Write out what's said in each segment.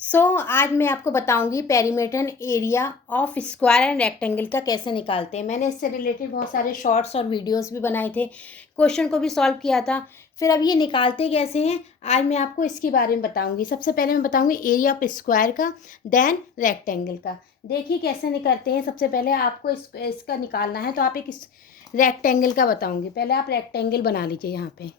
आज मैं आपको बताऊंगी perimeter area of square and rectangle का कैसे निकालते हैं। मैंने इससे रिलेटेड बहुत सारे शॉर्ट्स और वीडियोस भी बनाए थे, क्वेश्चन को भी सॉल्व किया था। फिर अब ये निकालते कैसे हैं, आज मैं आपको इसके बारे में बताऊंगी। सबसे पहले मैं बताऊंगी एरिया ऑफ स्क्वायर का, देन रेक्टेंगल का। देखिए कैसे निकालते हैं। सबसे पहले आपको इसका निकालना है, तो आप एक रेक्टेंगल का बताऊँगी। पहले आप रेक्टेंगल बना लीजिए। यहाँ पर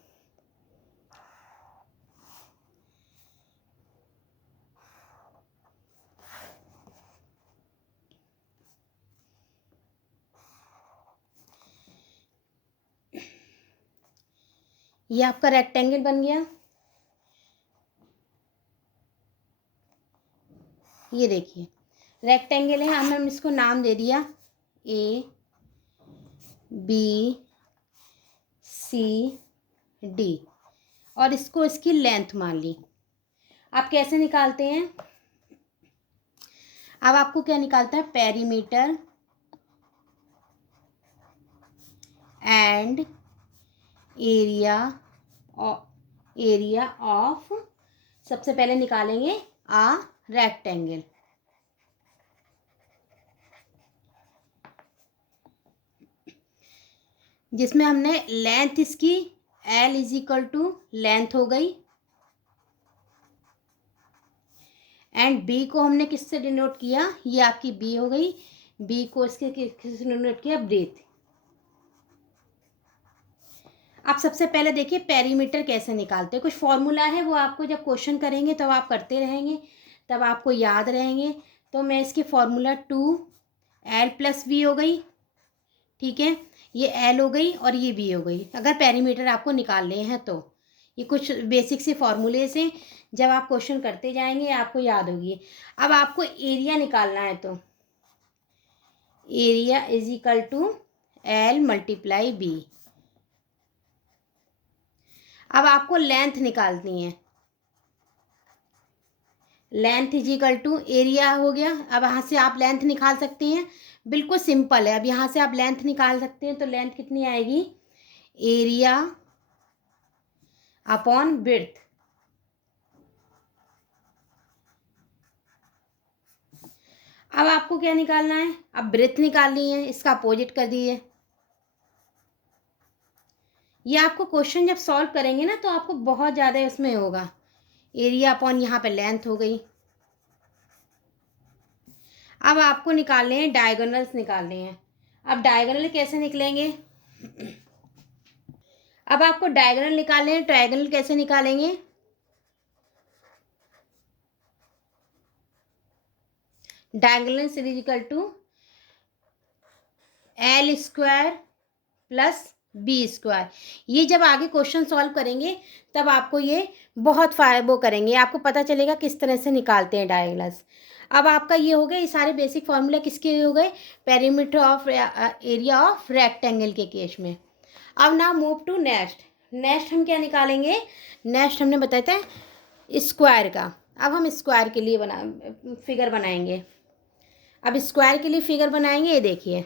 ये आपका रेक्टेंगल बन गया। ये देखिए रेक्टेंगल है। हमने इसको नाम दे दिया ए बी सी डी, और इसको इसकी लेंथ मान ली। आप कैसे निकालते हैं, अब आपको क्या निकालता है, पेरीमीटर एंड एरिया ऑफ, सबसे पहले निकालेंगे आ रेक्टेंगल। जिसमें हमने लेंथ इसकी L is equal to length हो गई, एंड बी को हमने किससे डिनोट किया, ये आपकी बी हो गई। बी को इसके किससे डिनोट किया, ब्रेथ। आप सबसे पहले देखिए पेरीमीटर कैसे निकालते हैं। कुछ फॉर्मूला है, वो आपको जब क्वेश्चन करेंगे तब आप करते रहेंगे, तब आपको याद रहेंगे। तो मैं इसके फॉर्मूला 2L+V हो गई, ठीक है। ये L हो गई और ये B हो गई, अगर पेरीमीटर आपको निकालने हैं तो। ये कुछ बेसिक से फॉर्मूले से जब आप क्वेश्चन करते जाएंगे आपको याद होगी। अब आपको एरिया निकालना है, तो area is equal to L×B। अब आपको लेंथ निकालनी है, length is equal to area हो गया। अब यहाँ से आप लेंथ निकाल सकते हैं, बिल्कुल सिंपल है। अब यहाँ से आप लेंथ निकाल सकते हैं, तो लेंथ कितनी आएगी, एरिया अपॉन विड्थ। अब आपको क्या निकालना है, अब ब्रेथ निकालनी है, इसका अपोजिट कर दिए। ये आपको क्वेश्चन जब सॉल्व करेंगे ना, तो आपको बहुत ज़्यादा इसमें होगा। एरिया अपॉन यहाँ पे लेंथ हो गई। अब आपको निकालने हैं डायगोनल्स निकालने हैं। अब डायगोनल कैसे निकलेंगे, अब आपको डायगोनल निकालने हैं। ट्रायगोनल कैसे निकालेंगे, diagonal is equal to L² plus B²। ये जब आगे क्वेश्चन सॉल्व करेंगे तब आपको ये बहुत वो करेंगे, आपको पता चलेगा किस तरह से निकालते हैं डायगोनल्स। अब आपका ये हो गया, ये सारे बेसिक फॉर्मूला किसके हो गए, perimeter of area of rectangle के केस में। अब ना मूव टू नेक्स्ट। नेक्स्ट हम क्या निकालेंगे, नेक्स्ट हमने बताया था स्क्वायर का। अब हम स्क्वायर के लिए फिगर बनाएंगे। अब स्क्वायर के लिए फिगर बनाएंगे, ये देखिए।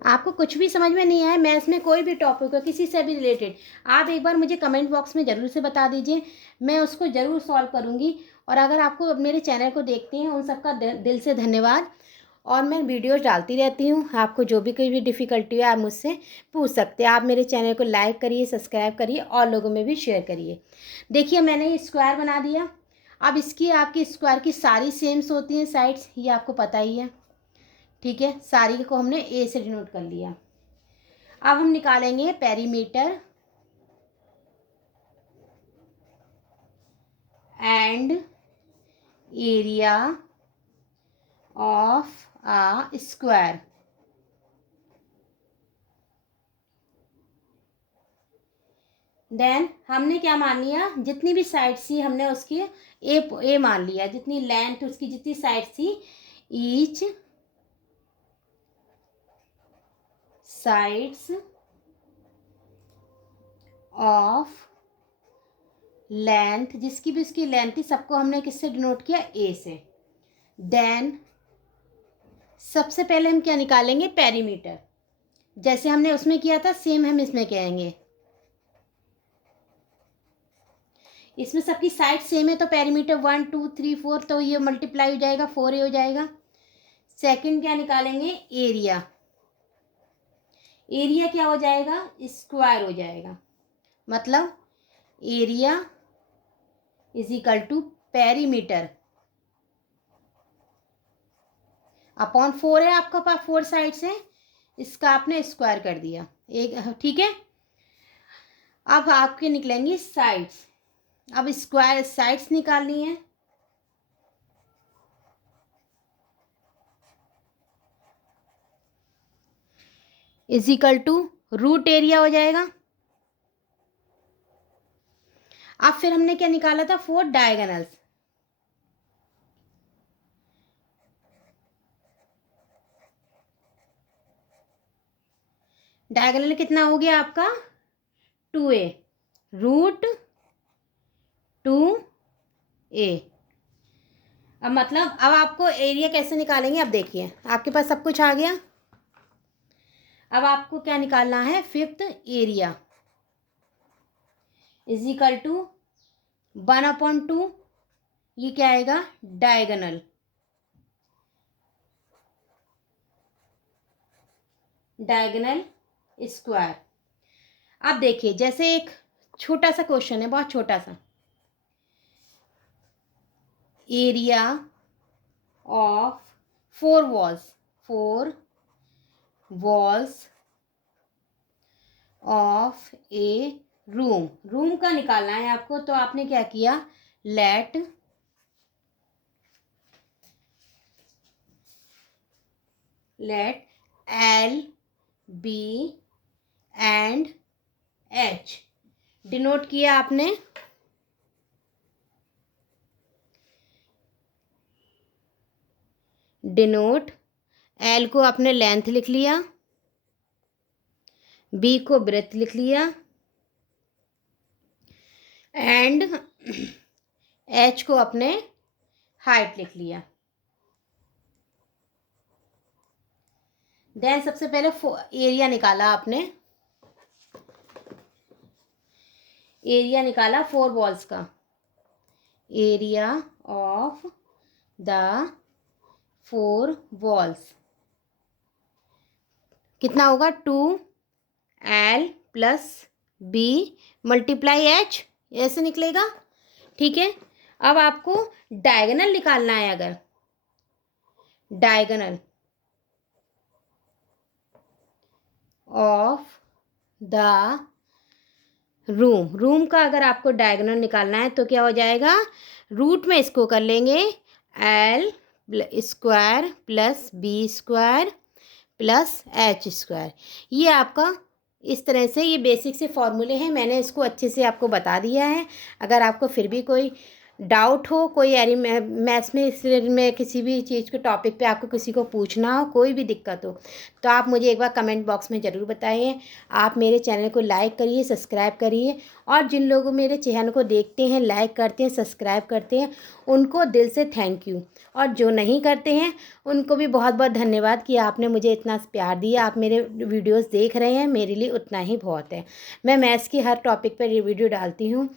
आपको कुछ भी समझ में नहीं आया मैथ्स में, कोई भी टॉपिक हो, किसी से भी रिलेटेड, आप एक बार मुझे कमेंट बॉक्स में ज़रूर से बता दीजिए, मैं उसको ज़रूर सॉल्व करूँगी। और अगर आपको मेरे चैनल को देखते हैं उन सबका दिल से धन्यवाद। और मैं वीडियोस डालती रहती हूँ, आपको जो भी कोई भी डिफ़िकल्टी है आप मुझसे पूछ सकते हैं। आप मेरे चैनल को लाइक करिए, सब्सक्राइब करिए और लोगों में भी शेयर करिए। देखिए मैंने ये स्क्वायर बना दिया। अब इसकी आपकी स्क्वायर की सारी सेम्स होती हैं साइड्स, ये आपको पता ही है, ठीक है। सारी को हमने ए से डिनोट कर लिया। अब हम निकालेंगे perimeter and area of a square. Then हमने क्या मान लिया, जितनी भी साइड्स थी हमने उसकी ए मान लिया, जितनी लेंथ उसकी जितनी साइड्स थी, ईच साइड्स ऑफ लेंथ, जिसकी भी उसकी लेंथ थी सबको हमने किससे डिनोट किया, ए से। देन सबसे पहले हम क्या निकालेंगे, पेरीमीटर। जैसे हमने उसमें किया था सेम हम इसमें कहेंगे। इसमें सबकी साइड सेम है तो पेरीमीटर 1 2 3 4, तो ये मल्टीप्लाई हो जाएगा, 4a हो जाएगा। सेकंड क्या निकालेंगे, एरिया। एरिया क्या हो जाएगा, स्क्वायर हो जाएगा। मतलब area is equal to perimeter upon 4 है आपका पास, 4 साइड से इसका आपने स्क्वायर कर दिया एक, ठीक है। अब आपके निकलेंगी साइड्स। अब स्क्वायर साइड्स निकालनी है। Is equal to root area हो जाएगा। अब फिर हमने क्या निकाला था, 4 डायगोनल्स। डायगोनल कितना हो गया आपका, 2a रूट 2a। अब मतलब अब आपको एरिया कैसे निकालेंगे, अब देखिए आपके पास सब कुछ आ गया। अब आपको क्या निकालना है, fifth area is equal to 1/2, ये क्या आएगा, डायगोनल। Diagonal square. अब देखिए जैसे एक छोटा सा क्वेश्चन है, बहुत छोटा सा। Area of 4 walls, 4 walls of a room. Room का निकालना है आपको, तो आपने क्या किया, let L B and H denote किया आपने। डिनोट एल को आपने लेंथ लिख लिया, बी को ब्रेथ लिख लिया, एंड एच को अपने हाइट लिख लिया। देन सबसे पहले एरिया निकाला आपने। एरिया निकाला 4 वॉल्स का। एरिया ऑफ द 4 वॉल्स कितना होगा, 2l plus B multiply H, ऐसे निकलेगा, ठीक है। अब आपको डायगोनल निकालना है। अगर डायगोनल ऑफ द रूम का अगर आपको डायगोनल निकालना है तो क्या हो जाएगा, रूट में इसको कर लेंगे L square plus B square plus H square. ये आपका इस तरह से, ये बेसिक से फॉर्मूले हैं, मैंने इसको अच्छे से आपको बता दिया है। अगर आपको फिर भी कोई डाउट हो, कोई मैथ्स में इस में किसी भी चीज़ के टॉपिक पे आपको किसी को पूछना हो, कोई भी दिक्कत हो, तो आप मुझे एक बार कमेंट बॉक्स में ज़रूर बताइए। आप मेरे चैनल को लाइक करिए, सब्सक्राइब करिए, और जिन लोग मेरे चैनल को देखते हैं, लाइक करते हैं, सब्सक्राइब करते हैं, उनको दिल से थैंक यू। और जो नहीं करते हैं उनको भी बहुत बहुत धन्यवाद कि आपने मुझे इतना प्यार दिया। आप मेरे वीडियोस देख रहे हैं, मेरे लिए उतना ही बहुत है। मैं मैथ्स की हर टॉपिक पर वीडियो डालती हूँ।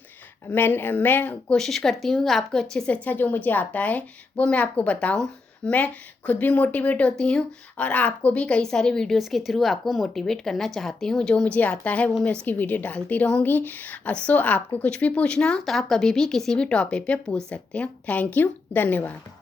मैं कोशिश करती हूँ आपको अच्छे से अच्छा जो मुझे आता है वो मैं आपको बताऊँ। मैं खुद भी मोटिवेट होती हूँ और आपको भी कई सारे वीडियोस के थ्रू आपको मोटिवेट करना चाहती हूँ। जो मुझे आता है वो मैं उसकी वीडियो डालती रहूँगी। सो आपको कुछ भी पूछना हो तो आप कभी भी किसी भी टॉपिक पे पूछ सकते हैं। थैंक यू, धन्यवाद।